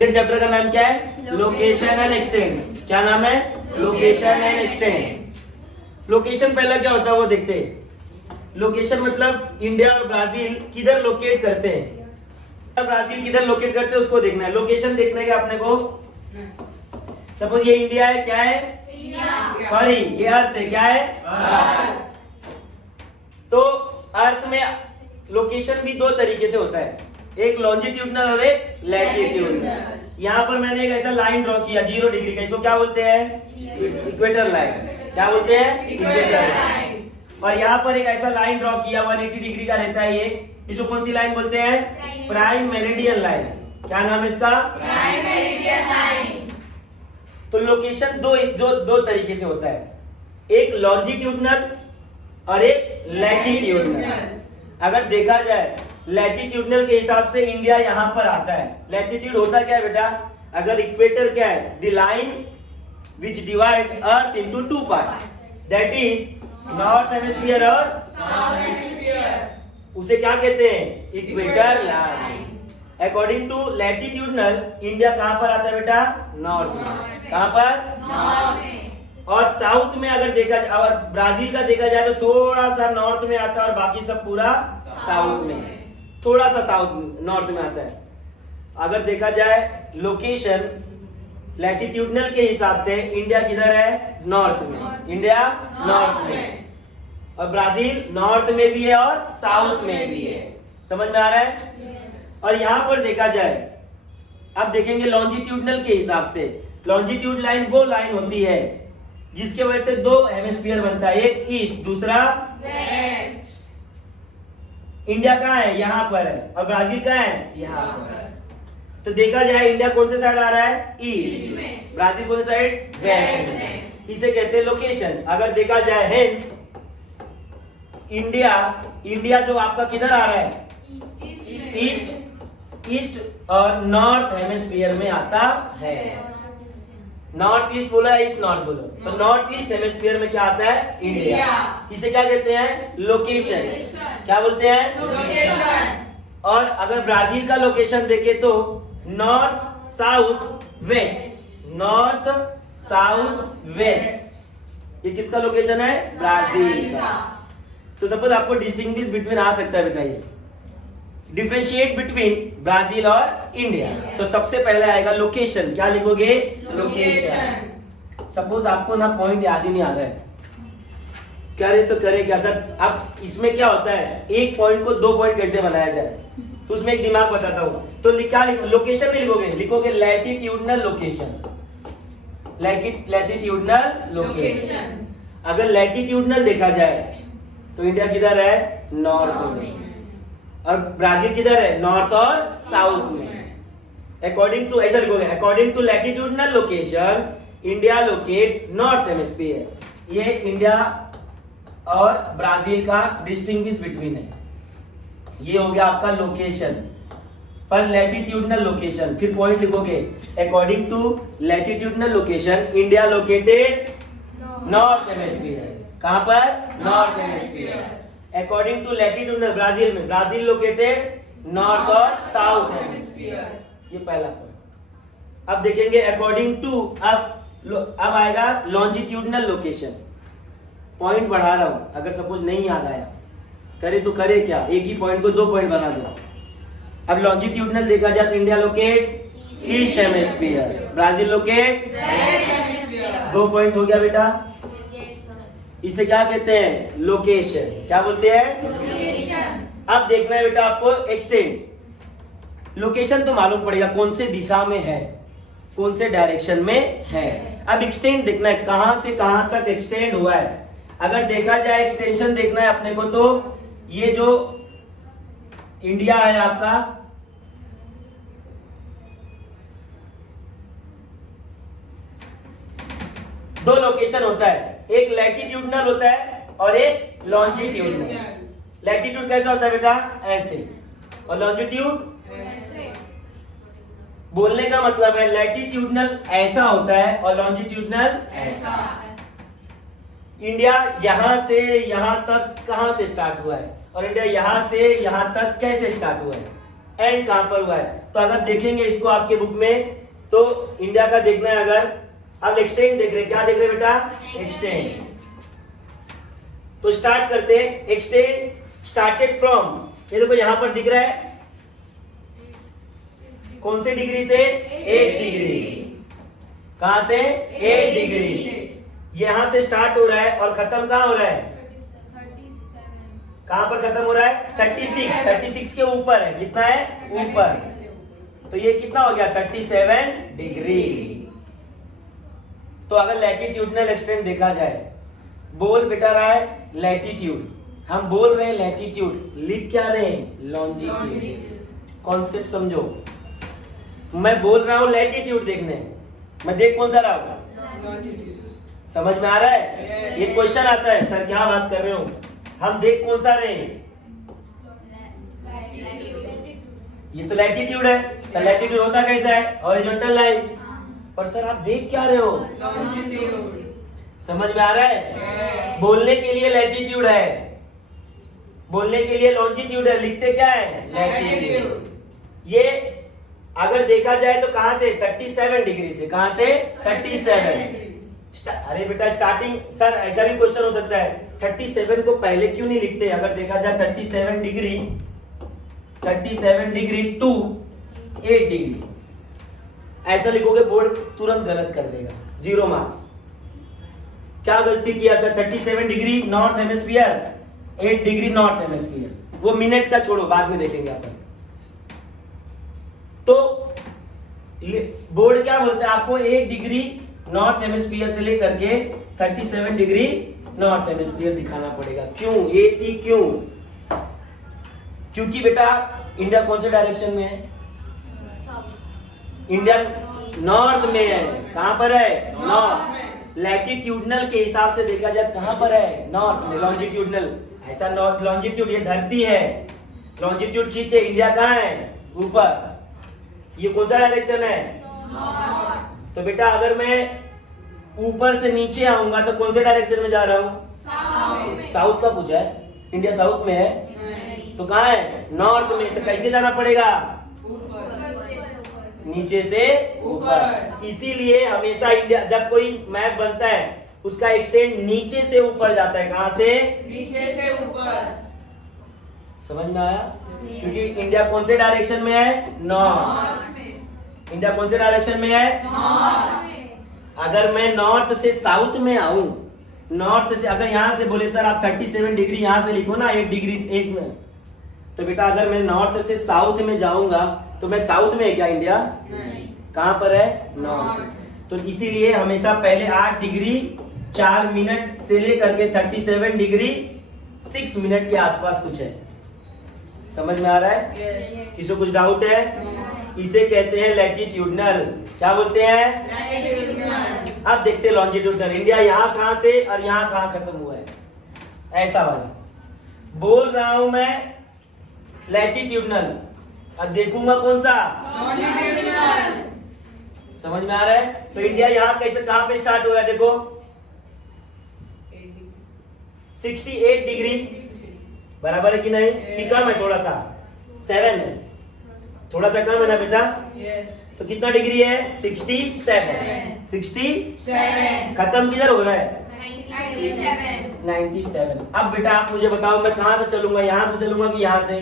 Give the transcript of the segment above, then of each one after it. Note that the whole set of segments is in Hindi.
चैप्टर का नाम क्या है? Location and extend. क्या नाम है? Location and extend. लोकेशन पहला क्या होता है वो देखते हैं। लोकेशन मतलब इंडिया और ब्राजील किधर लोकेट करते हैं, ब्राजील किधर लोकेट करते हैं उसको देखना है। लोकेशन देखने का अपने को, सपोज ये इंडिया है, क्या है? सॉरी ये अर्थ है, क्या है? तो अर्थ में लोकेशन भी दो तरीके से होता है, एक लॉन्जिट्यूडनल और एक लैटिट्यूडनल। यहाँ पर मैंने एक ऐसा लाइन ड्रॉ किया 0 डिग्री का, इसको क्या बोलते हैं? Equator line. क्या बोलते हैं? Equator line. और यहाँ पर एक ऐसा लाइन ड्रॉ किया 180 डिग्री का रहता है, ये इसको कौन सी लाइन बोलते हैं? Prime meridian line. क्या नाम है इसका? Prime meridian line. तो लोकेशन दो तरीके से होता है, एक लॉन्जिट्यूडनल और एक लैटिट्यूडनल। अगर देखा जाए लैटिट्यूडनल के हिसाब से इंडिया यहाँ पर आता है। लैटिट्यूड होता क्या है बेटा? अगर इक्वेटर क्या है? The line which divide earth into 2 part, that is north hemisphere और साउथ हेमिस्फीयर, उसे क्या कहते हैं? Equator line. According to latitudinal India कहाँ पर आता है बेटा? नॉर्थ में। कहाँ पर? नॉर्थ में। और साउथ में अगर देखा जाए, और ब्राजील का देखा जाए तो थोड़ा सा नॉर्थ में आता है और बाकी सब पूरा साउथ में, थोड़ा सा साउथ नॉर्थ में आता है। अगर देखा जाए लोकेशन लैटिट्यूडनल के हिसाब से इंडिया किधर है? नॉर्थ में। इंडिया नॉर्थ में, और ब्राजील नॉर्थ में भी है और साउथ में भी है। समझ में आ रहा है? और यहाँ पर देखा जाए, अब देखेंगे लॉन्जिट्यूडनल के हिसाब से, लॉन्जिट्यूड लाइन वो लाइन होती है जिसके वजह से दो हेमिस्फीयर बनता है, एक ईस्ट दूसरा वेस्ट। इंडिया कहाँ है? यहाँ पर है, और ब्राजील कहाँ है? यहाँ पर। तो देखा जाए इंडिया कौन से साइड आ रहा है? ईस्ट। ब्राजील कौन से साइड? वेस्ट। इसे कहते हैं लोकेशन। अगर देखा जाए हेंस इंडिया जो आपका किधर आ रहा है? ईस्ट और नॉर्थ हेमिस्फीयर में आता है। नॉर्थ ईस्ट बोला है, ईस्ट नॉर्थ बोलो, तो नॉर्थ ईस्ट हेमिस्फीयर में क्या आता है? इंडिया। इसे क्या कहते हैं? लोकेशन। क्या बोलते हैं? लोकेशन। और अगर ब्राजील का लोकेशन देखे तो north south west, north south west, ये किसका लोकेशन है? ब्राजील का। तो सपोज आपको डिस्टिंग्विश बिटवीन आ सकता है बेटा, ये डिफरेंशिएट बिटवीन ब्राजील और इंडिया। तो सबसे पहले आएगा लोकेशन। क्या लिखोगे? लोकेशन। सपोज आपको ना पॉइंट याद ही नहीं आ रहा है, करे तो करे क्या सर? अब इसमें क्या होता है, एक पॉइंट को 2 पॉइंट कैसे बनाया जाए, तो उसमें एक दिमाग बताता हूँ। तो क्या लोकेशन में लिखोगे लैटिट्यूडनल लोकेशन। Latitudinal location. अगर लैटिट्यूडनल देखा जाए तो इंडिया किधर है? नॉर्थ में, और ब्राजील किधर है? नॉर्थ और साउथ में। अकॉर्डिंग टू, ऐसा लिखोगे, according to latitudinal location India locate north hemisphere. ये इंडिया और ब्राजील का डिस्टिंग्विश बिटवीन है, ये हो गया आपका लोकेशन। पर लैटिट्यूडनल लोकेशन, फिर पॉइंट लिखोगे according to latitudinal location India located north hemisphere. कहां पर? North hemisphere. According to latitudinal Brazil में, ब्राजील लोकेटेड नॉर्थ और साउथ हेमिस्फीयर। ये पहला पॉइंट। अब देखेंगे अकॉर्डिंग टू, अब आएगा लॉन्जिट्यूडनल लोकेशन। पॉइंट बढ़ा रहा हूं, अगर सपोज नहीं याद आया, करे तो करे क्या, एक ही पॉइंट को 2 पॉइंट बना दो। अब लॉन्जिट्यूडनल देखा जाए तो India locate east hemisphere, Brazil locate west hemisphere. 2 point हो गया बेटा। इसे क्या कहते हैं? लोकेशन। क्या बोलते हैं? लोकेशन। अब देखना है बेटा आपको एक्सटेंड। लोकेशन तो मालूम पड़ेगा कौन से दिशा में है, कौन से डायरेक्शन में है। अब एक्सटेंड देखना है, कहां से कहां तक एक्सटेंड हुआ है। अगर देखा जाए एक्सटेंशन देखना है अपने को, तो ये जो इंडिया है आपका, दो लोकेशन होता है, एक लैटिट्यूडनल होता है और एक लॉन्जिट्यूडनल। लैटिट्यूड कैसा होता है बेटा? ऐसे, और लॉन्जिट्यूड ऐसे। बोलने का मतलब है लैटिट्यूडनल ऐसा होता है और लॉन्जिट्यूडनल ऐसा। इंडिया यहां से यहां तक कहां से स्टार्ट हुआ है, और इंडिया यहां से यहां तक कैसे स्टार्ट हुआ है? एंड कहां पर हुआ है। तो अगर देखेंगे इसको आपके बुक में तो इंडिया का देखना है। अगर अब एक्सटेंड देख रहे हैं, क्या देख रहे हैं बेटा? एक्सटेंड। तो स्टार्ट करते हैं। एक्सटेंड स्टार्टेड फ्रॉम, ये देखो यहां पर दिख रहा है कौन से डिग्री से? 8 डिग्री। कहां से? 8 डिग्री। यहां से स्टार्ट हो रहा है और खत्म कहां हो रहा है? कहां पर खत्म हो रहा है? 36 के ऊपर है। कितना है? ऊपर। तो ये कितना हो गया? 37 डिग्री। तो अगर लैटिट्यूडनल एक्सटेंड देखा जाए, बोल बेटा रहा है लैटिट्यूड, हम बोल रहे हैं लैटिट्यूड, लिख क्या रहे हैं? लॉन्जिट्यूड। कॉन्सेप्ट समझो, मैं बोल रहा हूं लैटिट्यूड देखने, मैं देख कौन सा रहा हूं? समझ में आ रहा है? ये क्वेश्चन आता है, सर क्या बात कर रहे हो, हम देख कौन सा रहे हैं? ये तो लैटिट्यूड है। सर लैटिट्यूड होता कैसा है? Horizontal line. पर सर आप देख क्या रहे हो? लॉन्जिट्यूड। समझ में आ रहा है? बोलने के लिए लैटिट्यूड है, बोलने के लिए लॉन्जिट्यूड है, लिखते क्या है? लैटिट्यूड। ये अगर देखा जाए तो कहां से? 37 डिग्री से। कहां से? 37। अरे बेटा स्टार्टिंग, सर ऐसा भी क्वेश्चन हो सकता है 37 को पहले क्यों नहीं लिखते? अगर देखा जाए 37 डिग्री टू 8 डिग्री ऐसा लिखोगे, बोर्ड तुरंत गलत कर देगा, 0 मार्क्स। क्या गलती किया sir? 37 degree north hemisphere, 8 degree north hemisphere. वो मिनट का छोड़ो, बाद में देखेंगे अपन। तो बोर्ड क्या बोलते हैं आपको? 8 डिग्री नॉर्थ हेमिस्फीयर से लेकर के 37 डिग्री नॉर्थ हेमिस्फीयर दिखाना पड़ेगा। क्यों? 80 क्यों? क्योंकि बेटा इंडिया कौन से डायरेक्शन में है? इंडिया नॉर्थ में है। कहां पर है? नॉर्थ। लैटिट्यूडनल के हिसाब से देखा जाए कहां पर है? नॉर्थ में। लॉन्जिट्यूडनल ऐसा नॉर्थ, लॉन्जिट्यूड ये धरती है, लॉन्जिट्यूड खींचे, इंडिया कहां है? ऊपर। ये कौन सा डायरेक्शन है? नॉर्थ। तो बेटा अगर मैं ऊपर से नीचे आऊंगा तो कौन से डायरेक्शन में जा रहा हूं? साउथ का पूछा है, इंडिया साउथ में है तो कहां है? नॉर्थ में। तो कैसे जाना पड़ेगा? नीचे से ऊपर। इसीलिए हमेशा इंडिया जब कोई मैप बनता है उसका एक्सटेंड नीचे से ऊपर जाता है। कहां से? नीचे से ऊपर। समझ में आया? क्योंकि इंडिया कौन से डायरेक्शन में है? नॉर्थ। इंडिया कौन से डायरेक्शन में है? नॉर्थ। अगर मैं नॉर्थ से साउथ में आऊं, नॉर्थ से अगर यहां से बोले सर आप 37 डिग्री यहां से लिखो ना, 8 डिग्री एक में, तो बेटा अगर मैं नॉर्थ से साउथ में जाऊंगा तो मैं साउथ में है क्या इंडिया? नहीं। कहां पर है? नॉर्थ। तो इसीलिए हमेशा पहले 8 डिग्री 4 मिनट से लेकर के 37 डिग्री 6 मिनट के आसपास कुछ है। समझ में आ रहा है? yes. किसी को कुछ डाउट है? इसे कहते हैं लैटिट्यूडनल। क्या बोलते हैं? लैटिट्यूडनल। अब देखते हैं लॉन्जिट्यूडनल। इंडिया यहाँ कहां से और यहाँ कहां खत्म हुआ है, ऐसा वाला बोल रहा हूं मैं लैटिट्यूडनल। अब देखूंगा कौन सा? लॉन्जिट्यूडनल। समझ में आ रहा है? तो इंडिया यहाँ कैसे कहां पे स्टार्ट हो रहा है? देखो 68 डिग्री बराबर है कि नहीं? कि कम है? थोड़ा सा 7 है, थोड़ा सा कम है ना बेटा? yes. तो कितना डिग्री है? 67। खत्म किधर हो रहा है? 97। अब बेटा आप मुझे बताओ मैं कहां से चलूंगा, यहां से चलूंगा कि यहां से?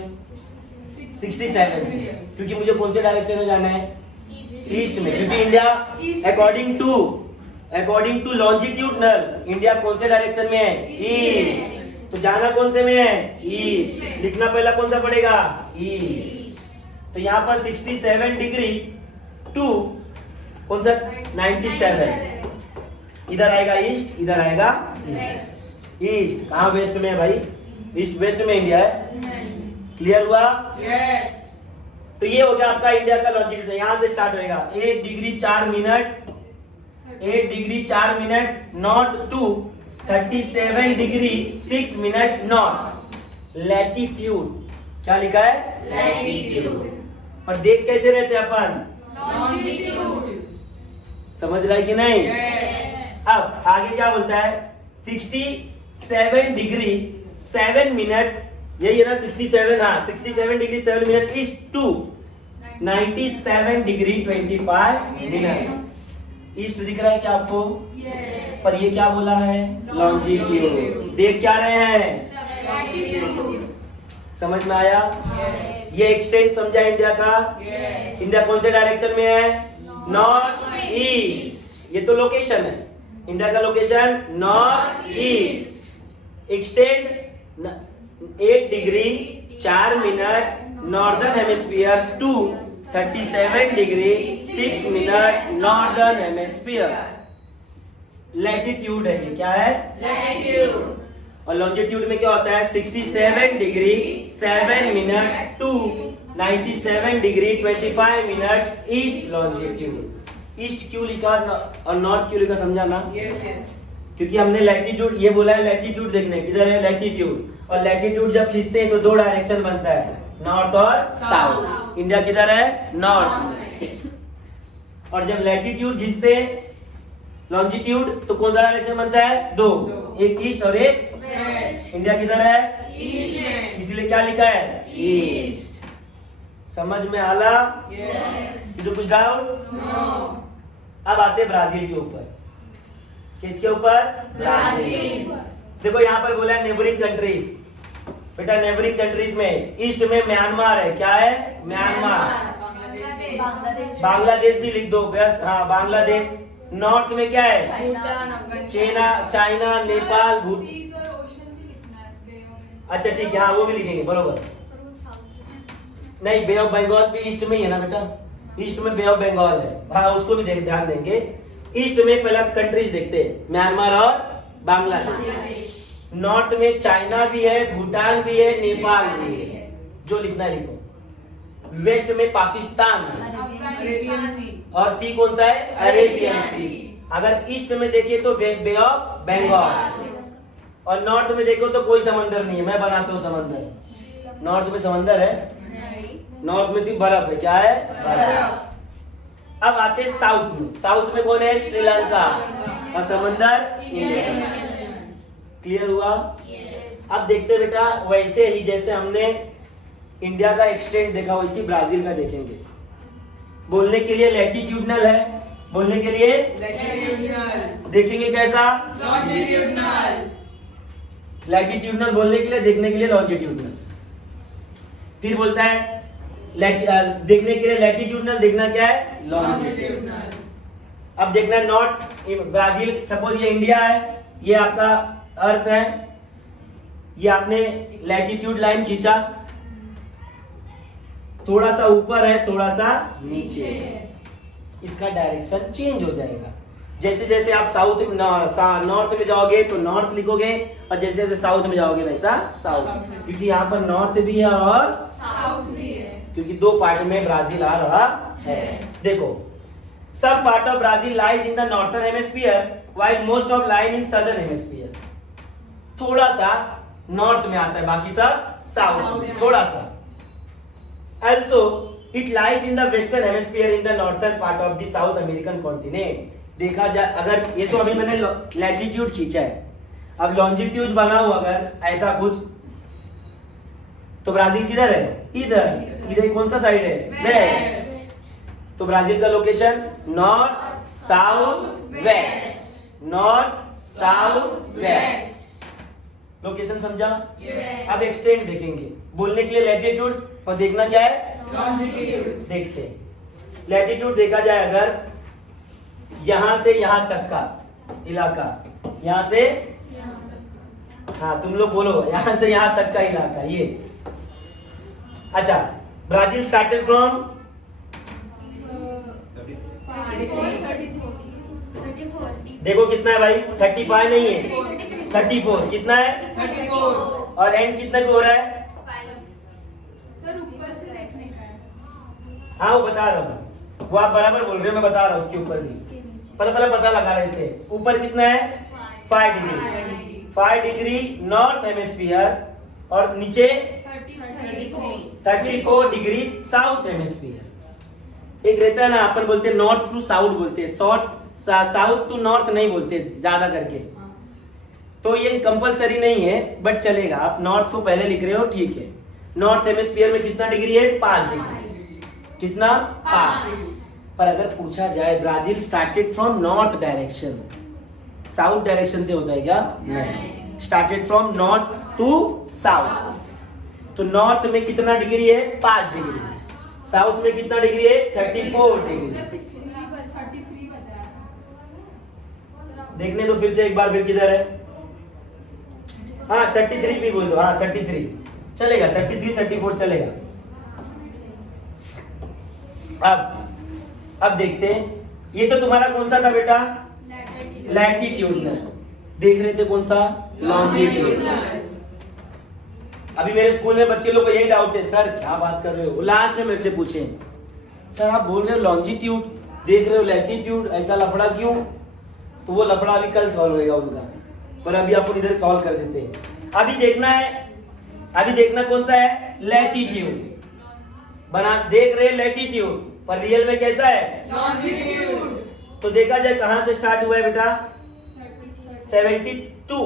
67 से। क्योंकि मुझे कौन से डायरेक्शन में जाना है? ईस्ट में। क्योंकि India according to longitudinal India कौन से डायरेक्शन में है? ईस्ट। तो जाना कौन से में है? ईस्ट। लिखना पहला कौन सा पड़ेगा? ईस्ट। तो यहाँ पर 67 डिग्री टू कौन सा? 97। इधर आएगा ईस्ट, इधर आएगा ईस्ट। कहाँ वेस्ट में है भाई? ईस्ट वेस्ट में इंडिया है। क्लियर हुआ? यस। तो ये हो गया आपका इंडिया का लॉन्जिट्यूड। यहाँ से स्टार्ट होएगा 8 degree 4 minute, 8 degree 4 minute north to 37 degree 6 minute north. Latitude क्या लिखा है? लैटिट्यूड। पर देख कैसे रहते हैं अपन? लॉन्जिट्यूड। समझ रहा है कि नहीं? yes. अब आगे क्या बोलता है? 67 डिग्री 7 मिनट यही है ना 67, हाँ 67 degree 7 minute east to 97 degree 25 minute east दिख रहा है क्या आपको? Yes. पर ये क्या बोला है? लॉन्जिट्यूड। देख क्या रहे हैं? समझ में आया? Yes. ये एक्सटेंड समझा इंडिया का? Yes. इंडिया कौन से डायरेक्शन में है? North east. ये तो लोकेशन है, इंडिया का location north east. Extend 8 degree 4 minute northern hemisphere to 37 degree 6 minute northern hemisphere. Latitude है ये, क्या है? Latitude. और लॉन्जिट्यूड में क्या होता है? 67 degree 7 minute to 97 degree 25 minute east longitude. East क्यों लिखा और नॉर्थ क्यों लिखा समझा ना? Yes, yes. क्योंकि हमने लैटिट्यूड ये बोला है, लैटिट्यूड देखने किधर है लैटिट्यूड, और लैटिट्यूड जब खींचते हैं तो दो डायरेक्शन बनता है, नॉर्थ और साउथ। इंडिया किधर है? नॉर्थ। और जब लैटिट्यूड खींचते हैं लॉन्जिट्यूड तो कौन सा डायरेक्शन बनता है? दो, एक ईस्ट और एक West. इंडिया किधर है? East में. इसीलिए क्या लिखा है? East. समझ में आला? Yes. जो कुछ डाउट? No. अब आते हैं ब्राजील के ऊपर। किसके ऊपर? Brazil. देखो यहाँ पर बोला है नेबरिंग कंट्रीज। बेटा नेबरिंग कंट्रीज में ईस्ट में म्यांमार है, क्या है? म्यांमार। बांग्लादेश. बांग्लादेश भी लिख दो बस, हाँ बांग्लादेश। नॉर्थ में क्या है? भूटान, अफगानिस्तान. चाइना, नेपाल, भूटान। सीज और ओशन भी लिखना है बे ऑफ अच्छा ठीक है, हाँ वो भी लिखेंगे बरोबर। नहीं, बे ऑफ बंगाल भी ईस्ट में ही है ना बेटा, ईस्ट में बे ऑफ बंगाल है, हाँ उसको भी ध्यान देंगे। ईस्ट में पहला कंट्रीज देखते हैं, म्यांमार और बांग्लादेश। नॉर्थ में चाइना भी है, भूटान भी है, नेपाल भी है, जो लिखना है लिखो। वेस्ट में पाकिस्तान है, अरेबियन सी. और सी कौन सा है? अरेबियन सी। अगर ईस्ट में देखिए तो बे ऑफ बंगाल, और नॉर्थ में देखो तो कोई समंदर नहीं है, मैं बनाता हूँ समंदर। नॉर्थ में समंदर है? नॉर्थ में सिर्फ बर्फ है, क्या है? बर्फ। अब आते हैं साउथ में। साउथ में कौन है? श्रीलंका, और समंदर इंडिया। क्लियर हुआ? अब देखते हैं बेटा, वैसे ही जैसे हमने इंडिया का एक्सटेंड देखा वैसे ब्राजील का देखेंगे। बोलने के लिए लैटिट्यूडनल है, बोलने के लिए Latitudinal. देखेंगे कैसा? Longitudinal. लैटिट्यूडनल बोलने के लिए, देखने के लिए लॉन्जिट्यूडनल। फिर बोलता है देखने के लिए लैटिट्यूडनल, देखना क्या है? लॉन्जिट्यूड। Longitudinal. अब देखना नॉर्थ ब्राजील, सपोज ये इंडिया है, ये आपका अर्थ है, ये आपने लैटिट्यूड लाइन खींचा, थोड़ा सा ऊपर है थोड़ा सा नीचे है, इसका डायरेक्शन चेंज हो जाएगा। जैसे जैसे आप नॉर्थ में जाओगे तो नॉर्थ लिखोगे, और जैसे जैसे साउथ में जाओगे वैसा साउथ, क्योंकि यहाँ पर नॉर्थ भी है और साउथ भी है। क्योंकि दो पार्ट में ब्राजील आ रहा है। देखो, सब part of Brazil lies in the northern hemisphere while most of line in southern hemisphere. थोड़ा सा नॉर्थ में आता है, बाकी सब साउथ में, थोड़ा सा। Also, it lies in the western hemisphere in the northern part of the South American continent. देखा जाए, अगर ये तो अभी मैंने लैटिट्यूड खींचा है, अब लॉन्जिट्यूड बनाऊं अगर ऐसा कुछ, तो ब्राजील किधर है? इधर। इधर कौन सा साइड है? वेस्ट। तो ब्राजील का location north south west, north south west. Location समझा? अब एक्सटेंड देखेंगे, बोलने के लिए लैटिट्यूड, और देखना क्या है? Longitude. देखते हैं। लैटिट्यूड देखा जाए अगर यहां से यहां तक का इलाका, यहां से, हाँ तुम लोग बोलो, यहां से यहां तक का इलाका ये। अच्छा, ब्राजील स्टार्टेड फ्रॉम 34 देखो कितना है भाई? 35 नहीं है, 34। कितना है? 34. और एंड कितने पे हो रहा है? सर ऊपर से देखने का है। हाँ वो बता रहा हूँ, वो आप बराबर बोल रहे हो, मैं बता रहा हूँ उसके ऊपर भी। पहले पता लगा लेते हैं। ऊपर कितना है? 5 डिग्री। 5 डिग्री नॉर्थ हेमिस्फीयर, और नीचे 34 डिग्री साउथ हेमिस्फीयर। एक रहता है ना, अपन बोलते हैं नॉर्थ टू साउथ बोलते हैं, साउथ टू नॉर्थ नहीं बोलते ज्यादा करके। तो ये कंपलसरी नहीं है बट चलेगा। आप नॉर्थ को पहले लिख रहे हो, ठीक है। नॉर्थ हेमिस्फीयर में कितना डिग्री है? 5 डिग्री। कितना? 5। पर अगर पूछा जाए Brazil started from north direction, south direction से होता है क्या? नहीं, started from north to south. तो नॉर्थ में कितना डिग्री है? 5 डिग्री। साउथ में कितना डिग्री है? 34 डिग्री। 33 बताया। देखने दो फिर से एक बार, फिर किधर है? हाँ 33 भी बोल दो, हाँ 33 चलेगा, 33 34 चलेगा। अब देखते हैं, ये तो तुम्हारा कौन सा था बेटा? लैटिट्यूडनल। देख रहे थे कौन सा? लॉन्जिट्यूडनल। अभी मेरे स्कूल में बच्चे लोग को यही डाउट है, सर क्या बात कर रहे हो? लास्ट में मेरे से पूछे, सर आप बोल रहे हो लॉन्जिट्यूड, देख रहे हो लैटिट्यूड, ऐसा लफड़ा क्यों? तो वो लफड़ा अभी कल सॉल्व होएगा उनका, पर अभी अपन इधर सॉल्व कर देते हैं। अभी देखना है, अभी देखना कौन सा है? लैटिट्यूड। बना देख रहे हैं लैटिट्यूड, पर रियल में कैसा है? लॉन्जिट्यूड। तो देखा जाए कहां से स्टार्ट हुआ है बेटा? 72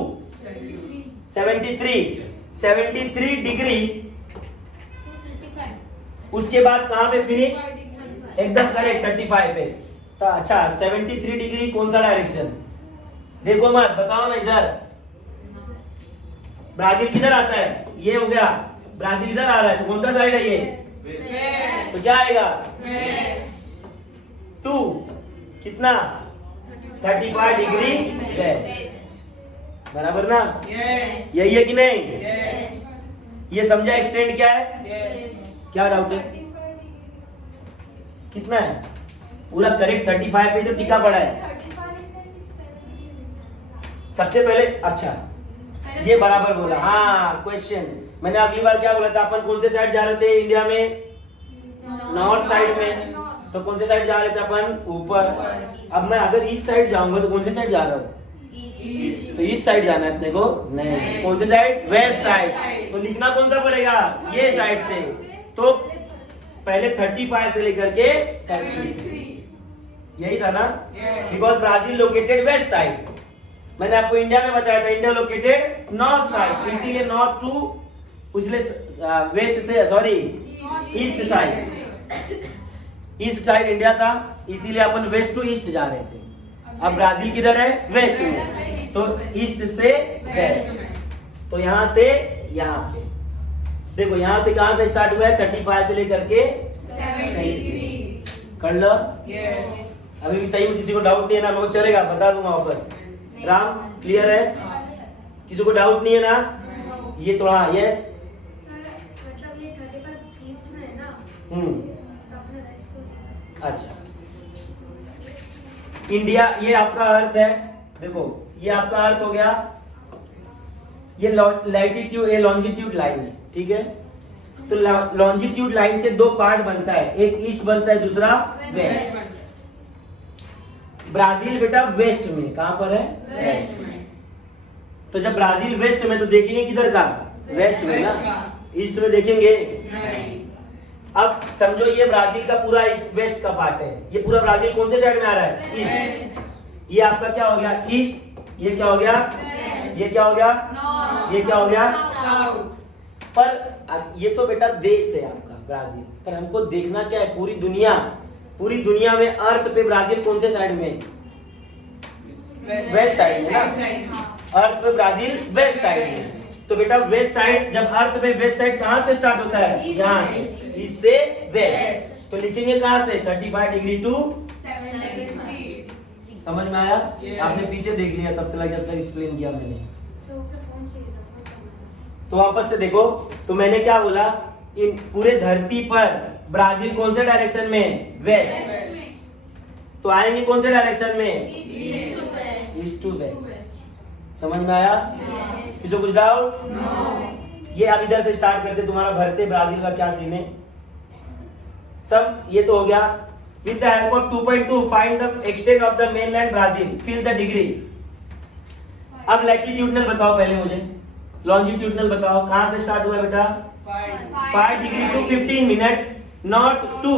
73 डिग्री। उसके बाद कहां पे फिनिश? एकदम करेक्ट 35 पे। तो अच्छा 73 डिग्री कौन सा डायरेक्शन? देखो मत, बताओ ना इधर। ब्राजील किधर आता है? ये हो गया, ब्राजील इधर आ रहा है, तो कौन सा साइड है ये? वेस्ट। तो क्या आएगा? वेस्ट। 2 कितना? 35 डिग्री वेस्ट। बराबर ना? यस। यही है कि नहीं? यस। ये समझा एक्सटेंड क्या है? यस। क्या डाउट है? कितना है? पूरा करेक्ट 35 पे तो टिका पड़ा है। सबसे पहले अच्छा ये बराबर बोला। हाँ क्वेश्चन, मैंने अगली बार क्या बोला था? अपन कौन से साइड जा रहे थे इंडिया में? नॉर्थ साइड में। तो कौन से साइड जा रहे थे अपन? ऊपर। अब मैं अगर ईस्ट साइड जाऊंगा तो कौन से साइड जा रहा हूँ? ईस्ट। तो ईस्ट साइड जाना है अपने को? नहीं। कौन से साइड? West side. तो लिखना कौन सा पड़ेगा? ये साइड से। तो पहले 35 से लेकर के 33, यही था ना? Yes. Because Brazil located west side. मैंने आपको इंडिया में बताया था इंडिया लोकेटेड नॉर्थ साइड, इसीलिए नॉर्थ टू पिछले वेस्ट से, sorry east side, east side India था, इसीलिए अपन वेस्ट टू ईस्ट जा रहे थे। अब ब्राजील किधर है? वेस्ट में। तो ईस्ट से वेस्ट। तो यहाँ से यहाँ पे देखो, यहाँ से कहाँ पे स्टार्ट हुआ है? 35 से लेकर के 73। कर लो। यस। अभी भी सही में किसी को डाउट नहीं है ना? नो चलेगा, बता दूंगा वापस। राम क्लियर है? किसी को डाउट नहीं है ना? ये थोड़ा यस। मतलब ये 35 ईस्ट में है ना, हम्म तो अपने देश को अच्छा, इंडिया ये आपका अर्थ है। देखो ये आपका अर्थ हो गया, ये लैटिट्यूड, ये लॉन्जिट्यूड लाइन है, ठीक है। तो लॉन्जिट्यूड लाइन से 2 पार्ट बनता है, एक ईस्ट बनता है, दूसरा वेस्ट। ब्राजील बेटा वेस्ट में, कहां पर है? वेस्ट में। तो जब ब्राजील वेस्ट में तो देखेंगे किधर का? वेस्ट में ना, ईस्ट में देखेंगे नहीं। अब समझो ये ब्राजील का पूरा ईस्ट वेस्ट का पार्ट है, ये पूरा ब्राजील कौन से साइड में आ रहा है? ईस्ट। ये आपका क्या हो गया? ईस्ट। ये क्या हो गया? ये क्या हो गया? ये क्या हो गया? साउथ। पर ये तो बेटा देश है आपका ब्राजील, पर हमको देखना क्या है? पूरी दुनिया में अर्थ पे ब्राजील कौन से साइड में है? वेस्ट साइड में ना, अर्थ पे ब्राजील वेस्ट साइड में। तो बेटा वेस्ट साइड, जब अर्थ पे वेस्ट साइड कहां से स्टार्ट होता है? यहाँ से, ईस्ट से वेस्ट। तो लिखेंगे कहां से? 35 डिग्री टू 73। समझ में आया? Yes. आपने पीछे देख लिया तब तक जब तक एक्सप्लेन किया मैंने। तो उसे कौन चाहिए था? तो वापस से देखो, तो मैंने क्या बोला? इन पूरे धरती पर ब्राजील कौन से डायरेक्शन में? वेस्ट। तो आएंगे कौन से डायरेक्शन में? East to west. समझ में आया? किसी को कुछ डाउट? ये अब इधर से स्टार्ट करते, तुम्हारा भरते ब्राजील का क्या सीन है सब। ये तो हो गया। With the help of 2.2 find the extent of the mainland Brazil, fill the degree. अब लैटिट्यूडनल बताओ पहले मुझे, लॉन्जिट्यूडनल बताओ कहां से स्टार्ट हुआ है बेटा? 5 degree to 15 minutes, north to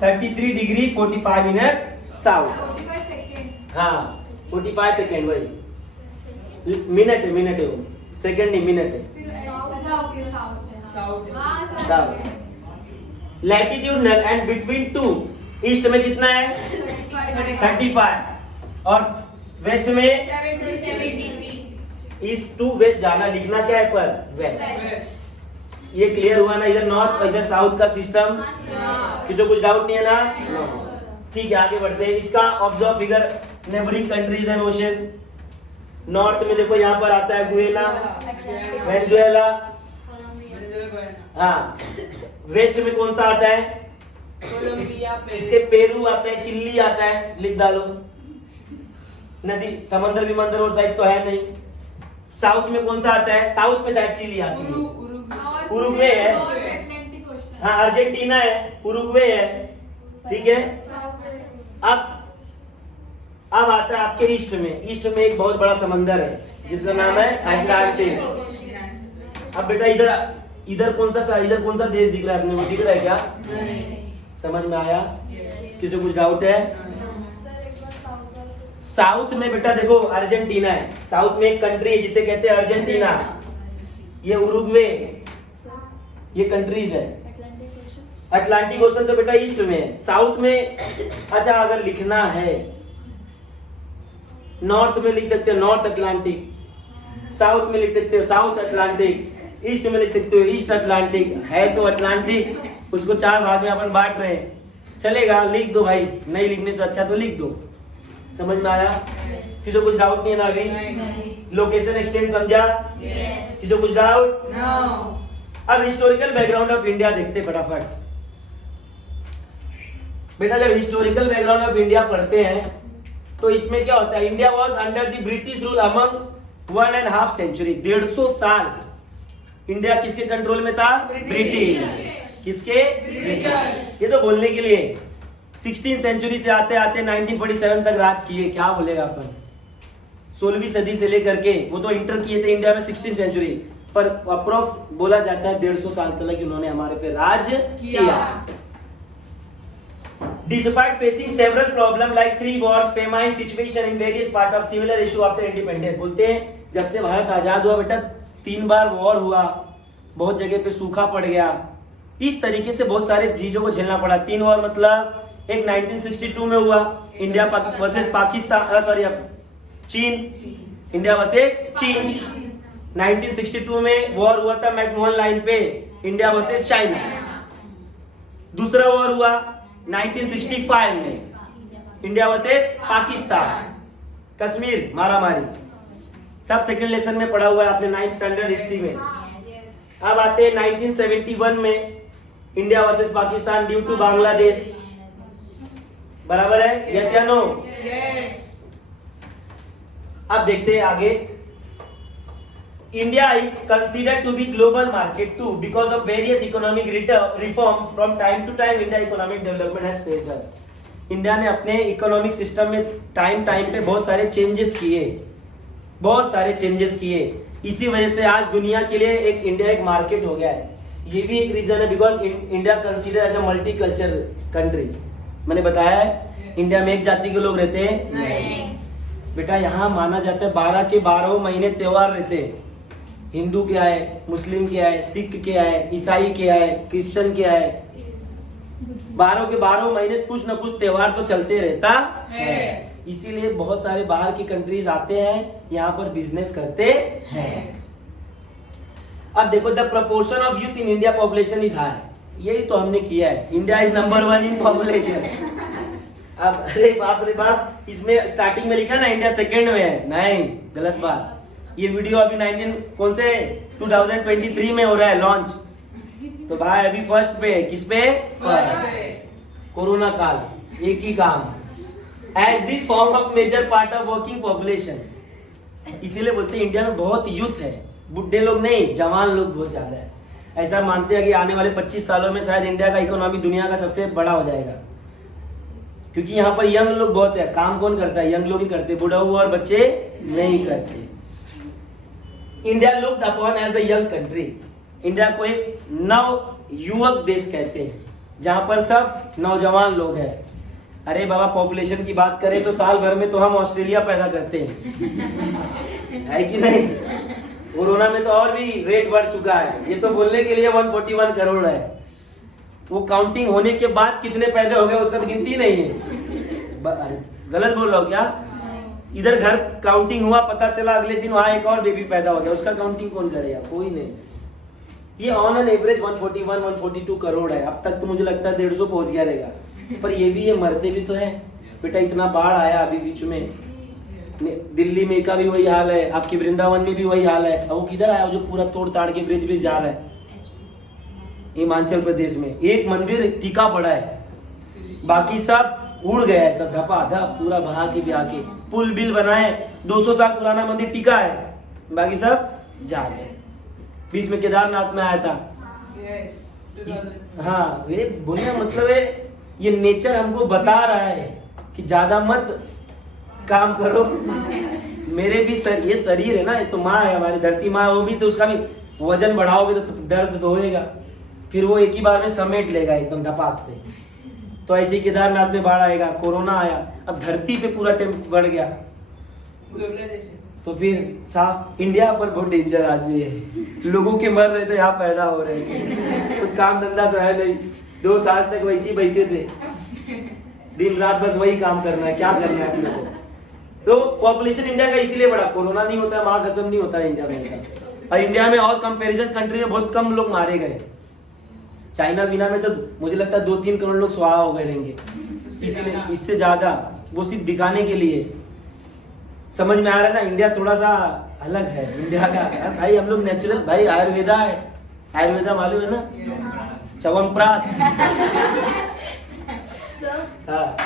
33 degree 45 minute south. 45 second. हाँ 45 सेकेंड वही। मिनट है वो, सेकंड नहीं मिनट है। फिर अच्छा ओके साउथ से साउथ। हाँ south. Latitudinal and between two, east में कितना है 35 और वेस्ट में 70 ईस्ट टू वेस्ट जाना, लिखना क्या है पर वेस्ट। वेस्ट। ये क्लियर हुआ ना, इधर नॉर्थ और इधर साउथ का सिस्टम, किसी को कुछ डाउट नहीं है ना? ठीक है आगे बढ़ते हैं। इसका observe figure neighbouring countries and ocean. North में देखो यहाँ पर आता है गुएना, वेनेजुएला, हाँ। वेस्ट में कौन सा आता है? कोलंबिया, इसके पेरू आता है, चिल्ली आता है, लिख डालो। नदी समंदर भी मंदिर और टाइप तो है नहीं। साउथ में कौन सा आता है? साउथ में शायद चिली आती है। उरुग्वे है। Atlantic ocean. हाँ अर्जेंटीना है, उरुग्वे है, ठीक है। अब आता है आपके ईस्ट में। ईस्ट में एक बहुत बड़ा समंदर है जिसका नाम है अटलांटिक। अब बेटा इधर कौन सा देश दिख रहा है अपने को? दिख रहा है क्या? समझ में आया? किसी को कुछ डाउट है? साउथ में बेटा देखो अर्जेंटीना है, साउथ में एक कंट्री है जिसे कहते हैं अर्जेंटीना। ये उरुग्वे, ये कंट्रीज है। अटलांटिक ओशन तो बेटा ईस्ट में है। साउथ में अच्छा अगर लिखना है नॉर्थ में लिख सकते हो नॉर्थ अटलांटिक, साउथ में लिख सकते हो साउथ अटलांटिक, ईस्ट में लिख सकते हो ईस्ट अटलांटिक। है तो अटलांटिक, उसको 4 भाग में अपन बांट रहे हैं, चलेगा? लिख दो भाई, नहीं लिखने से अच्छा तो लिख दो। समझ में आया? किसी को कुछ डाउट नहीं है ना अभी? लोकेशन एक्सटेंड समझा? किसी को कुछ डाउट? अब हिस्टोरिकल बैकग्राउंड ऑफ इंडिया देखते फटाफट। बेटा जब हिस्टोरिकल बैकग्राउंड ऑफ इंडिया पढ़ते हैं तो इसमें क्या होता है? India was under the British rule among 1.5 century. 150 साल इंडिया किसके कंट्रोल में था? ब्रिटिश। किसके? ब्रिटिश। ये तो बोलने के लिए 16 सेंचुरी से आते आते 1947 तक राज किए, क्या बोलेगा अपन? 16वीं सदी से लेकर के वो तो इंटर किए थे इंडिया में 16 सेंचुरी, पर अप्रोक्स बोला जाता है 150 साल तक उन्होंने हमारे पे राज किया। Despite facing several problems like 3 wars, famine situation in various part of similar issue after independence, बोलते हैं जब से भारत आजाद हुआ बेटा 3 बार वॉर हुआ, बहुत जगह पे सूखा पड़ गया, इस तरीके से बहुत सारे चीजों को झेलना पड़ा। 3 वॉर मतलब एक 1962 में हुआ इंडिया वर्सेस पाकिस्तान, सॉरी अब चीन, इंडिया वर्सेस चीन। 1962 में वॉर हुआ था मैकमोहन लाइन पे, इंडिया वर्सेस चाइना। दूसरा वॉर हुआ 1965 में, इंडिया वर्सेस पाकिस्तान, कश्मीर मारामारी, सब सेकंड लेसन में पढ़ा हुआ है आपने 9th स्टैंडर्ड हिस्ट्री में। अब आते हैं 1971 में, India versus Pakistan due to Bangladesh. बराबर है? यस या नो? अब देखते हैं आगे। India is considered to be global market too because of various economic reforms from time to time. India economic development has faced up. India ने अपने इकोनॉमिक सिस्टम में टाइम पे बहुत सारे चेंजेस किए, इसी वजह से आज दुनिया के लिए इंडिया एक मार्केट हो गया है। ये भी एक रीजन है because India consider as a multi culture country. मैंने बताया है इंडिया में एक जाति के लोग रहते हैं नहीं। बेटा यहाँ माना जाता है 12 के 12 महीने त्योहार रहते हैं। हिंदू क्या है, मुस्लिम क्या है, सिख क्या है, ईसाई क्या है, क्रिश्चियन क्या है, 12 के 12 महीने कुछ न कुछ त्योहार तो चलते रहता है। इसीलिए बहुत सारे बाहर की कंट्रीज आते हैं, यहाँ पर बिजनेस करते हैं। अब देखो the proportion of youth in India population is high. यही तो हमने किया है, India is number 1 in population. अब अरे बाप, इसमें स्टार्टिंग में लिखा ना इंडिया सेकंड में है, नहीं गलत बात। ये वीडियो अभी 2023 में हो रहा है लॉन्च, तो भाई अभी फर्स्ट पे है। किस पे? कोरोना काल, एक ही काम। As this form of major part of working population, इसीलिए बोलते हैं इंडिया में बहुत यूथ है, बुढ़े लोग नहीं, जवान लोग बहुत ज्यादा है। ऐसा मानते हैं कि आने वाले 25 सालों में शायद इंडिया का इकोनॉमी दुनिया का सबसे बड़ा हो जाएगा, क्योंकि यहाँ पर यंग लोग बहुत है। काम कौन करता है? यंग लोग ही करते, बुढ़ाऊ और बच्चे नहीं करते। India looked upon as a young country. India को एक नव युवक देश कहते हैं, जहां पर सब नौजवान लोग हैं। अरे बाबा पॉपुलेशन की बात करें तो साल भर में तो हम ऑस्ट्रेलिया पैदा करते हैं। है कि नहीं? कोरोना में तो और भी रेट बढ़ चुका है, ये तो बोलने के लिए 141 करोड़ है, वो काउंटिंग होने के बाद कितने पैदा हो गए उसका तो गिनती नहीं है। गलत बोल रहा हूँ क्या? इधर घर काउंटिंग हुआ, पता चला अगले दिन वहाँ एक और बेबी पैदा हो गया, उसका काउंटिंग कौन करेगा? कोई नहीं। ये ऑन एन एवरेज 141 142 करोड़ है। अब तक तो मुझे लगता है 150 पहुंच गया रहेगा, पर ये भी है, मरते भी तो है बेटा। इतना बाढ़ आया अभी बीच में, दिल्ली में का भी वही हाल है, आपके वृंदावन में भी वही हाल है। अब वो किधर आया जो पूरा तोड़ ताड़ के ब्रिज भी जा रहा है? हिमाचल प्रदेश में एक मंदिर टिका पड़ा है, बाकी सब उड़ गया है, सब धपाधप पूरा बहा के भी आके। पुल बिल बनाए, 200 साल पुराना मंदिर टिका है, बाकी सब जा गए। बीच में केदारनाथ में आया था। हाँ, मेरे बोलने का मतलब है ये नेचर हमको बता रहा है कि ज्यादा मत काम करो। मेरे भी ये शरीर है ना, ये तो माँ है हमारी, धरती माँ, वो भी तो उसका भी वजन बढ़ाओगे तो दर्द तो होएगा, फिर वो एक ही बार में समेट लेगा एकदम धपाक से। तो ऐसे ही केदारनाथ में बाढ़ आएगा, कोरोना आया, अब धरती पे पूरा टेम्प बढ़ गया, तो फिर साफ इंडिया पर बहुत डेंजर आदमी है। लोगों के मर रहे थे, यहाँ पैदा हो रहे हैं, कुछ काम धंधा तो है नहीं। 2 साल तक वैसे ही बैठे थे, दिन रात बस वही काम करना है, क्या करना है आप लोगों को। तो पॉपुलेशन इंडिया का इसीलिए बढ़ा, कोरोना नहीं होता, माँ कसम नहीं होता इंडिया में ऐसा। और इंडिया में और कंपैरिजन कंट्री में बहुत कम लोग मारे गए। चाइना विना में तो मुझे लगता है 2-3 करोड़ लोग स्वाहा हो गए रहेंगे, इससे ज्यादा, वो सिर्फ दिखाने के लिए। समझ में आ रहा है ना, इंडिया थोड़ा सा अलग है इंडिया का। भाई हम लोग नेचुरल, भाई आयुर्वेदा है, आयुर्वेदा मालूम है ना, च्यवनप्राश। हाँ,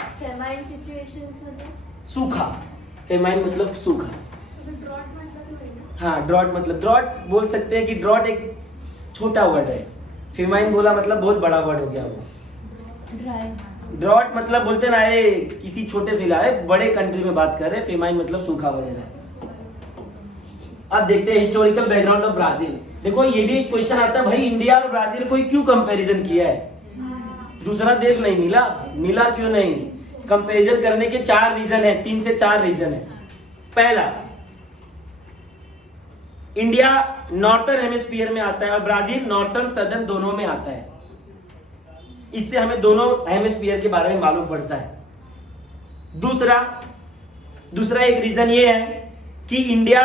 सूखा, फेमाइन मतलब सूखा। हाँ, ड्रॉट मतलब, ड्रॉट बोल सकते हैं कि ड्रॉट एक छोटा वर्ड है, फेमाइन बोला मतलब बहुत बड़ा वर्ड हो गया वो। ड्रॉट मतलब बोलते ना, ये किसी छोटे से इलाके, बड़े कंट्री में बात कर रहे हैं, फेमाइन मतलब सूखा वगैरह। अब देखते हैं हिस्टोरिकल बैकग्राउंड ऑफ ब्राजील। देखो ये भी एक क्वेश्चन आता है, भाई इंडिया और ब्राजील को क्यों कंपैरिजन किया है? दूसरा देश नहीं मिला क्यों नहीं? कंपैरिजन करने के 4 रीजन है, 3 से 4 रीजन है। पहला, इंडिया नॉर्थर्न हेमिस्फीयर में आता है और ब्राजील नॉर्थर्न सदर्न दोनों में आता है। इससे हमें दोनों हेमिस्फीयर के बारे में मालूम पड़ता है। दूसरा एक रीजन ये है कि इंडिया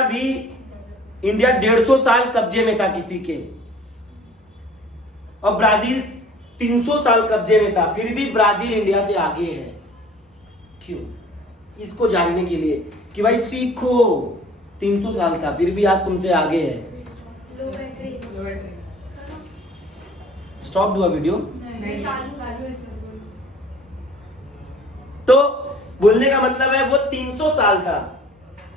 150 साल कब्जे में था किसी के, और ब्राजील 300 साल कब्जे में था, फिर भी ब्राजील इंडिया से आगे है। क्यों? इसको जानने के लिए कि भाई सीखो, 300 साल था फिर भी आज तुमसे आगे है। स्टॉप हुआ वीडियो? तो बोलने का मतलब है वो 300 साल था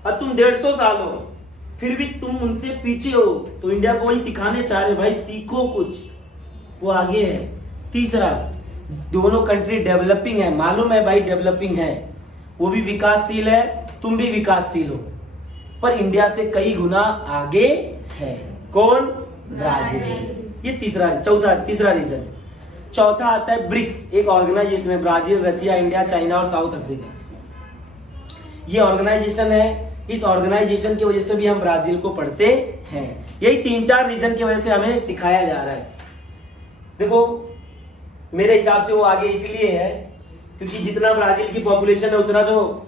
और तुम 150 साल हो, फिर भी तुम उनसे पीछे हो, तो इंडिया को वही सिखाने चाह रहे, भाई सीखो कुछ, वो आगे है। तीसरा, दोनों कंट्री डेवलपिंग है, मालूम है भाई डेवलपिंग है, वो भी विकासशील है, तुम भी विकासशील हो, पर इंडिया से कई गुना आगे है। कौन? ब्राजील। ये तीसरा रीजन। चौथा आता है ब्रिक्स, एक ऑर्गेनाइजेशन है, ब्राजील, रशिया, इंडिया, चाइना और साउथ अफ्रीका। ये ऑर्गेनाइजेशन है, इस ऑर्गेनाइजेशन की वजह से भी हम ब्राजील को पढ़ते हैं। यही 3-4 रीजन की वजह से हमें सिखाया जा रहा है। देखो मेरे हिसाब से वो आगे इसलिए है क्योंकि जितना ब्राजील की पॉपुलेशन है उतना तो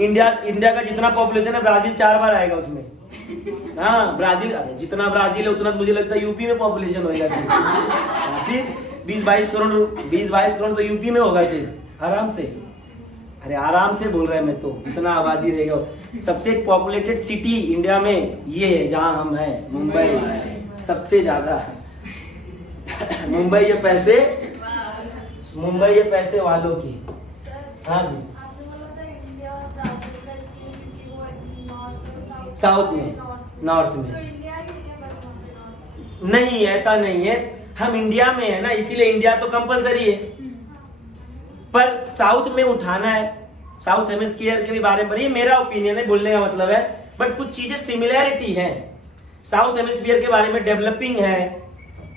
इंडिया का जितना पॉपुलेशन है ब्राजील 4 बार आएगा उसमें। हाँ, ब्राजील जितना ब्राजील है उतना मुझे लगता है यूपी में पॉपुलेशन होगा सिर्फ। फिर 20-22 करोड़ तो यूपी में होगा सिर्फ, आराम से। अरे आराम से बोल रहे हैं, मैं तो इतना आबादी रहेगा। सबसे पॉपुलेटेड सिटी इंडिया में ये है जहां हम हैं, मुंबई, सबसे ज्यादा। मुंबई ये पैसे वालों की। हाँ जी, साउथ में, नॉर्थ में नहीं, ऐसा नहीं है। हम इंडिया में है ना, इसीलिए इंडिया तो कंपलसरी है, पर साउथ में उठाना है, साउथ हेमिस्फीयर के भी बारे में। ये मेरा ओपिनियन है, बोलने का मतलब है, बट कुछ चीजें सिमिलैरिटी है। साउथ हेमिस्फीयर के बारे में डेवलपिंग है,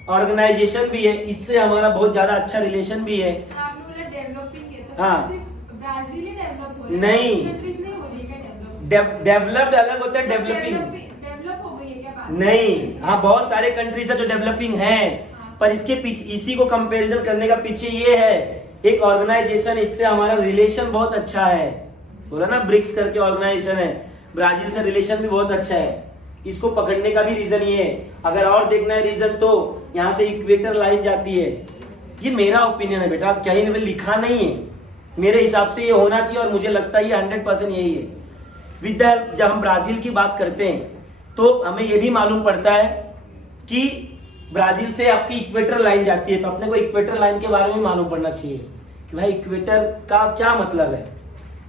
ऑर्गेनाइजेशन भी है, इससे हमारा बहुत ज्यादा अच्छा रिलेशन भी है। आपने बोला डेवलपिंग है, तो हाँ, सिर्फ ब्राजील ही डेवलप हो रहा है, नहीं, कंट्रीज नहीं हो रही है क्या डेवलप? डेवलप्ड अलग होता है डेवलपिंग डेवलप हो गई है क्या बात? नहीं। हाँ, बहुत सारे कंट्रीज है जो डेवलपिंग हैं, पर इसके पीछे इसी को कंपैरिजन करने का पीछे ये है, एक ऑर्गेनाइजेशन, इससे हमारा रिलेशन बहुत अच्छा है। बोला ना ब्रिक्स करके ऑर्गेनाइजेशन है, ब्राजील से रिलेशन भी बहुत अच्छा है। इसको पकड़ने का भी रीजन ये है। अगर और देखना है रीजन तो यहाँ से इक्वेटर लाइन जाती है। ये मेरा ओपिनियन है बेटा, कहीं भी लिखा नहीं है, मेरे हिसाब से ये होना चाहिए और मुझे लगता है ये 100% यही है। विद द जब हम ब्राजील की बात करते हैं तो हमें ये भी मालूम पड़ता है कि ब्राजील से आपकी इक्वेटर लाइन जाती है, तो अपने को इक्वेटर लाइन के बारे में मालूम पड़ना चाहिए कि भाई इक्वेटर का क्या मतलब है।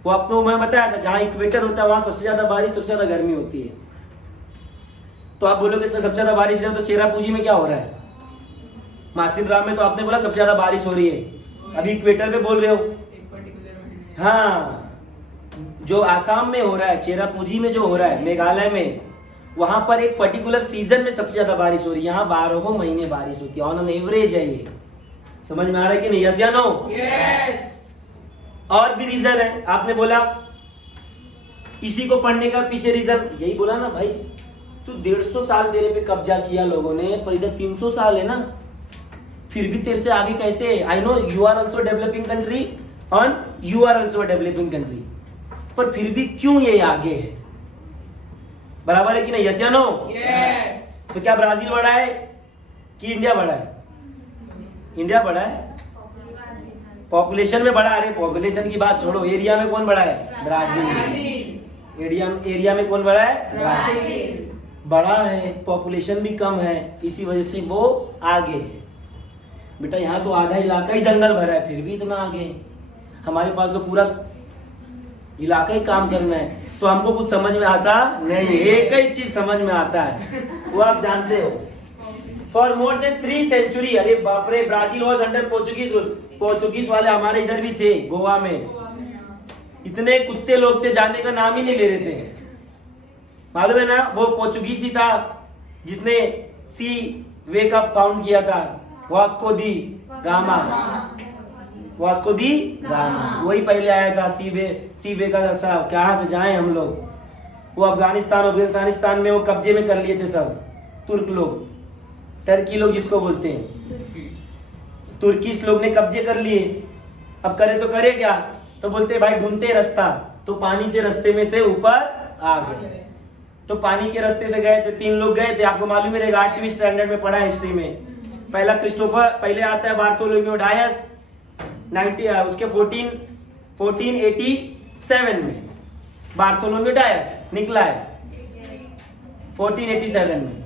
वो आपको मैं बताया था, जहाँ इक्वेटर होता है वहाँ सबसे ज्यादा बारिश, सबसे ज्यादा गर्मी होती है। तो आप बोलोगे सर सबसे ज्यादा बारिश है तो चेरापूंजी में क्या हो रहा है? मासिन राम में तो आपने बोला सबसे ज्यादा बारिश हो रही है, अभी इक्वेटर पे बोल रहे हो। एक पर्टिकुलर महीने। हाँ, जो आसाम में हो रहा है, चेरापूंजी में जो हो रहा है, मेघालय में, वहां पर एक पर्टिकुलर सीजन में सबसे ज्यादा बारिश हो रही है। यहाँ 12 महीने बारिश होती है, ऑन एन एवरेज है ये। समझ में आ रहा है कि नहीं? यस या नो? यस। और भी रीजन है, आपने बोला इसी को पढ़ने का पीछे रीजन यही बोला ना भाई, तू 150 साल तेरे पे कब्जा किया लोगों ने, पर इधर 300 साल है ना, फिर भी तेरे से आगे कैसे? I know you are also developing country और you are also developing country, पर फिर भी क्यों ये आगे है? बराबर है कि नहीं? यस या नो? यस। तो क्या ब्राजील बड़ा है कि इंडिया बड़ा है? इंडिया बड़ा है पॉपुलेशन में बड़ा। अरे पॉपुलेशन की बात छोड़ो, एरिया में कौन बड़ा है? ब्राजील। एरिया में कौन बड़ा है? ब्राजील। बड़ा है, पॉपुलेशन भी कम है, इसी वजह से वो आगे है। बेटा यहाँ तो आधा इलाका ही जंगल भरा है, फिर भी इतना आगे है। हमारे पास तो पूरा इलाका ही काम करना है, तो हमको कुछ समझ में आता नहीं। एक ही चीज समझ में आता है, वो आप जानते हो। फॉर मोर देन 3 सेंचुरी, अरे बाप रे, Brazil was under Portuguese rule. Portuguese वाले हमारे इधर भी थे, गोवा में। इतने कुत्ते लोग थे, जाने का नाम ही नहीं ले रहे थे। मालूम है ना, वो पोर्चुगीज ही था जिसने सी वे का फाउंड किया था, वास्को दी गामा। वास्को दी गामा वही पहले आया था। सी वे का साहब, कहाँ से जाएं हम लोग। वो अफगानिस्तान में वो कब्जे में कर लिए थे सब तुर्क लोग, टर्की लोग जिसको बोलते हैं, तुर्किश लोग ने कब्जे कर लिए। अब करे तो करे क्या, तो बोलते भाई ढूंढते रास्ता, तो पानी से रास्ते में से ऊपर आ गए। तो पानी के रास्ते से गए थे, 3 लोग गए थे, आपको मालूम ही रहेगा, 8वीं स्टैंडर्ड में पढ़ा है हिस्ट्री में। पहला क्रिस्टोफर, पहले आता है बार्थोलोमेव डायस, 90 उसके 1487 में बार्थोलोमेव डायस निकला है, 1487 में,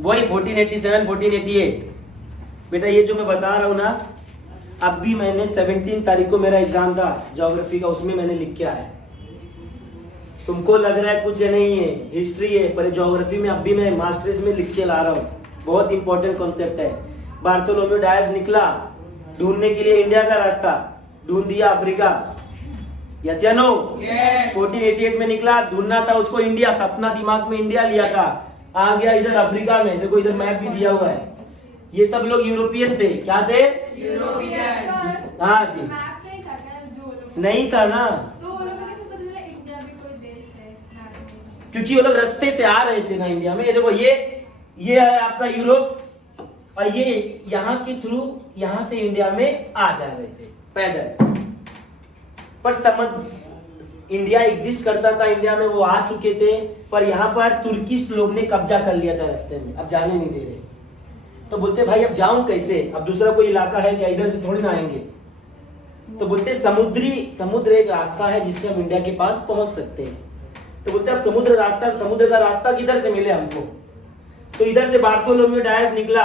वही 1487 1488। बेटा ये जो मैं बता रहा हूँ ना, अब भी मैंने 17 तारीख को मेरा एग्जाम था ज्योग्राफी का, उसमें मैंने लिख के आया। तुमको लग रहा है कुछ नहीं है, हिस्ट्री है, पर ज्योग्राफी में अब भी मैं मास्टर्स में लिख के ला रहा हूँ। बहुत इंपॉर्टेंट कॉन्सेप्ट है। बार्थोलोमेव डायस निकला, ढूंढने के लिए इंडिया का रास्ता, ढूंढ दिया अफ्रीका। यस या नो? 1488 में निकला, ढूंढना था उसको इंडिया, सपना दिमाग में इंडिया लिया था, आ गया इधर अफ्रीका में। देखो इधर मैप भी दिया हुआ है। ये सब लोग यूरोपियन थे, क्या थे? यूरोपियन। हाँ जी, मैप नहीं था क्या जो वो लोग? नहीं था ना, तो वो लोगों को कैसे पता चला इंडिया भी कोई देश है मैप में? क्योंकि वो लोग रास्ते से आ रहे थे ना इंडिया में। ये देखो ये है आपका यूरोप, और ये यहाँ के थ्रू यहाँ से इंडिया में आ जा रहे थे पैदल। पर समझ, इंडिया एग्जिस्ट करता था, इंडिया में वो आ चुके थे, पर यहाँ पर तुर्किश लोग ने कब्जा कर लिया था रास्ते में, अब जाने नहीं दे रहे। तो बोलते भाई अब जाऊं कैसे, अब दूसरा कोई इलाका है क्या, इधर से थोड़ी ना आएंगे। तो बोलते समुद्र एक रास्ता है जिससे हम इंडिया के पास पहुंच सकते हैं। तो बोलते अब समुद्र का रास्ता किधर से मिले हमको। तो इधर से बार्थोलोमेव डायस निकला,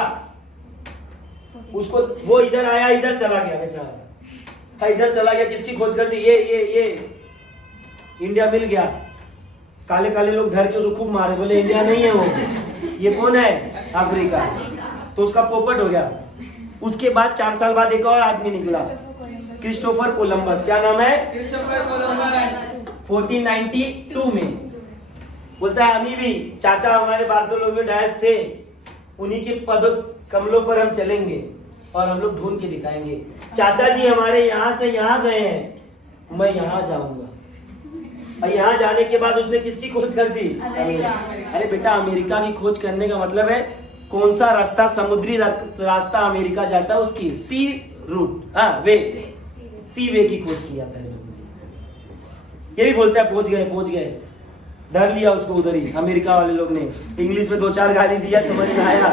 उसको वो इधर आया, इधर चला गया बेचारा, इधर चला गया, किसकी खोज कर दी, ये इंडिया मिल गया। काले काले लोग धर के उसको खूब मारे, बोले इंडिया नहीं है वो, ये कौन है? अफ्रीका। तो उसका पोपट हो गया। उसके बाद 4 साल बाद एक और आदमी निकला, क्रिस्टोफर कोलंबस। क्या नाम है? Christopher Columbus. 1492 में। बोलता है हम भी, चाचा हमारे बार्थोलोमेव डायस थे, उन्हीं के पद कमलों पर हम चलेंगे और हम लोग ढूंढ के दिखाएंगे। चाचा जी हमारे यहाँ से यहाँ गए हैं, मैं यहाँ जाऊंगा। और यहाँ जाने के बाद उसने किसकी खोज कर दी? अमेरिका। अरे बेटा, अमेरिका की खोज करने का मतलब है कौन सा रास्ता, समुद्री रास्ता अमेरिका जाता है उसकी सी रूट, हाँ वे, सी वे की खोज की जाता है लोगों ने। ये भी बोलता है पहुंच गए, धर लिया उसको उधर ही अमेरिका वाले लोग ने। इंग्लिश में 2-4 गाली दिया, समझ में आया?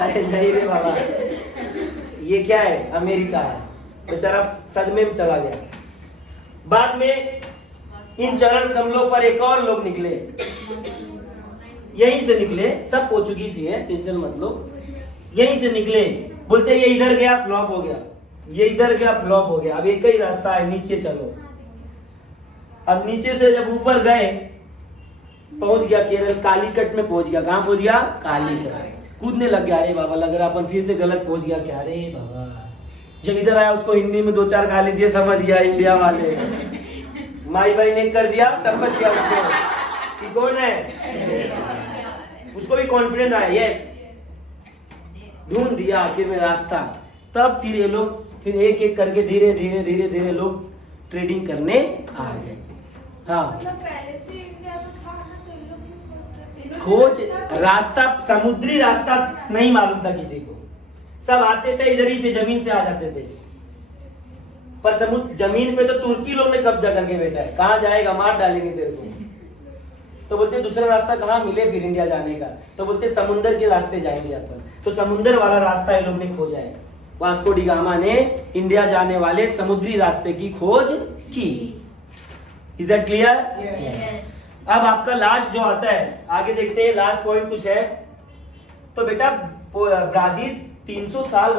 अरे नहीं रे बाबा, ये क्या है? अमेरिका है। बेचारा सदमे में चला गया। बाद में इन चरण कमलों पर एक और लोग निकले, यहीं से निकले, सब पोर्चुगीज ही है, टेंशन मत लो। यहीं से निकले, बोलते ये इधर गया फ्लॉप हो गया, ये इधर गया फ्लॉप हो गया, अब एक ही रास्ता है, नीचे चलो। अब नीचे से जब ऊपर गए, पहुंच गया केरल, कालीकट में पहुंच गया। कहां पहुंच गया? कालीकट। कूदने लग गया, अरे बाबा लग रहा अपन फिर से गलत पहुंच गया क्या? अरे बाबा, जब इधर आया उसको हिंदी में 2-4 गाली दिए, समझ गया इंडिया वाले, माई भाई ने कर दिया, समझ गया उसको कि कौन है। उसको भी कॉन्फिडेंट आया, यस, ढूंढ दिया आखिर में रास्ता। तब फिर ये लोग फिर एक एक करके धीरे धीरे लोग ट्रेडिंग करने आ गए। हाँ, मतलब पहले से इंडिया में था ना, तो इन लोग की खोज रास्ता, समुद्री रास्ता नहीं मालूम था किसी को, सब आते थे इधर ही से, जमीन से आ जाते थे। पर समुद्र जमीन पे तो तुर्की लोग ने कब्जा करके बैठा है, कहाँ जाएगा, मार डालेंगे तेरे को। तो बोलते दूसरा रास्ता कहाँ मिले फिर इंडिया जाने का? तो बोलते समुंदर के रास्ते जाएंगे अपन। तो समुंदर वाला रास्ता ये लोग ने खोजा है। वास्को डी गामा ने इंडिया जाने वाले समुद्री रास्ते की खोज की। Is that clear? अब आपका लास्ट जो आता है, आगे देखते हैं, लास्ट पॉइंट कुछ है। तो बेटा ब्राजील 300 साल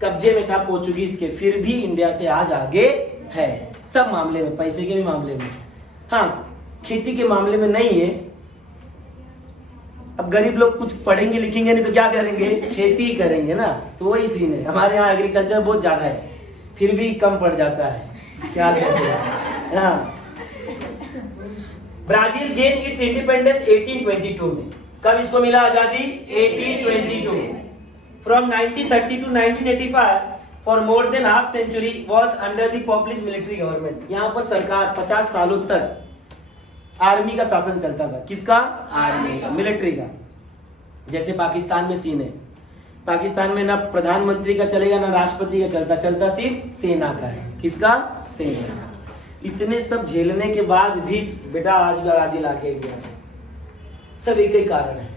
कब्जे में था पोर्चुगीज के, फिर भी इंडिया से आज आगे है सब मामले में, पैसे के भी मामले में। हाँ, खेती के मामले में नहीं है। अब गरीब लोग कुछ पढ़ेंगे लिखेंगे नहीं तो क्या करेंगे? खेती ही करेंगे ना। तो वही सीन है, हमारे यहाँ एग्रीकल्चर बहुत ज्यादा है, फिर भी कम पड़ जाता है, क्या करेंगे? हाँ, ब्राजील गेन इट्स इंडिपेंडेंस 1822 में। कब इसको मिला आजादी? 1822। From 1930 to 1985 for more than half century was under the populist military government। यहाँ पर सरकार 50 सालों तक आर्मी का शासन चलता था। किसका? आर्मी का, मिलिट्री का। जैसे पाकिस्तान में सीन है, पाकिस्तान में ना प्रधानमंत्री का चलेगा ना राष्ट्रपति का चलता सिर्फ सेना का है। किसका? सेना का। इतने सब झेलने के बाद भी बेटा आज ब्राजील आके इंडिया से, सब एक ही कारण है,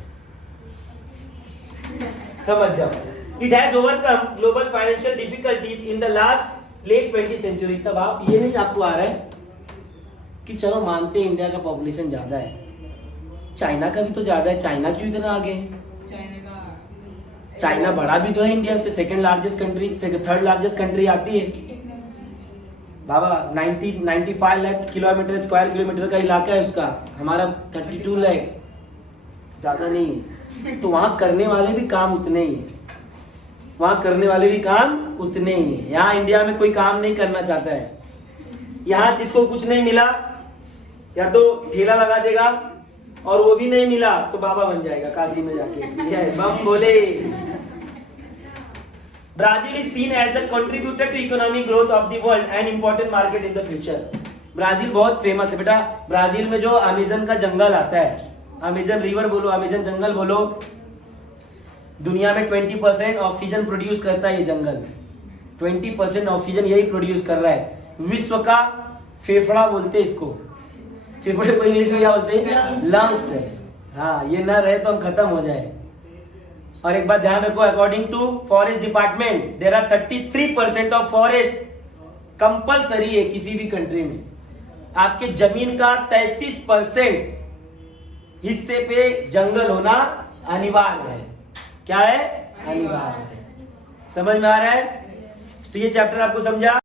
समझ जाओ। It has overcome global financial difficulties in the last late 20th century. तब आप ये नहीं आपको आ रहा है कि चलो मानते हैं इंडिया का पॉपुलेशन ज्यादा है, चाइना का भी तो ज्यादा है, चाइना क्यों इतना आगे? चाइना बड़ा भी तो है इंडिया से, सेकंड लार्जेस्ट कंट्री से थर्ड लार्जेस्ट कंट्री आती है बाबा। 95 लाख किलोमीटर स्क्वायर किलोमीटर का इलाका है उसका, हमारा 32 लाख, ज्यादा नहीं है। तो वहां करने वाले भी काम उतने ही है, वहां करने वाले भी काम उतने ही है। यहाँ इंडिया में कोई काम नहीं करना चाहता है। यहाँ जिसको कुछ नहीं मिला या तो ठेला लगा देगा, और वो भी नहीं मिला तो बाबा बन जाएगा काशी में जाके, ये बम बोले। Brazil is seen as a contributor to economic growth of the world and important market in the future। Brazil बहुत फेमस है बेटा। ब्राजील में जो अमेजन का जंगल आता है, अमेजन रिवर बोलो, अमेजन जंगल बोलो, दुनिया में 20% ऑक्सीजन प्रोड्यूस करता है ये जंगल। 20% ऑक्सीजन यही प्रोड्यूस कर रहा है। विश्व का फेफड़ा बोलते हैं इसको। फेफड़े को इंग्लिश में क्या बोलते हैं? लंग्स है। हाँ, ये ना रहे तो हम खत्म हो जाए। और एक बात ध्यान रखो, according to forest department there are 33% of forest compulsory है किसी भी कंट्री में। आपके जमीन का 33% हिस्से पे जंगल होना अनिवार्य है। क्या है? अनिवार्य है। समझ में आ रहा है? तो ये चैप्टर आपको समझा?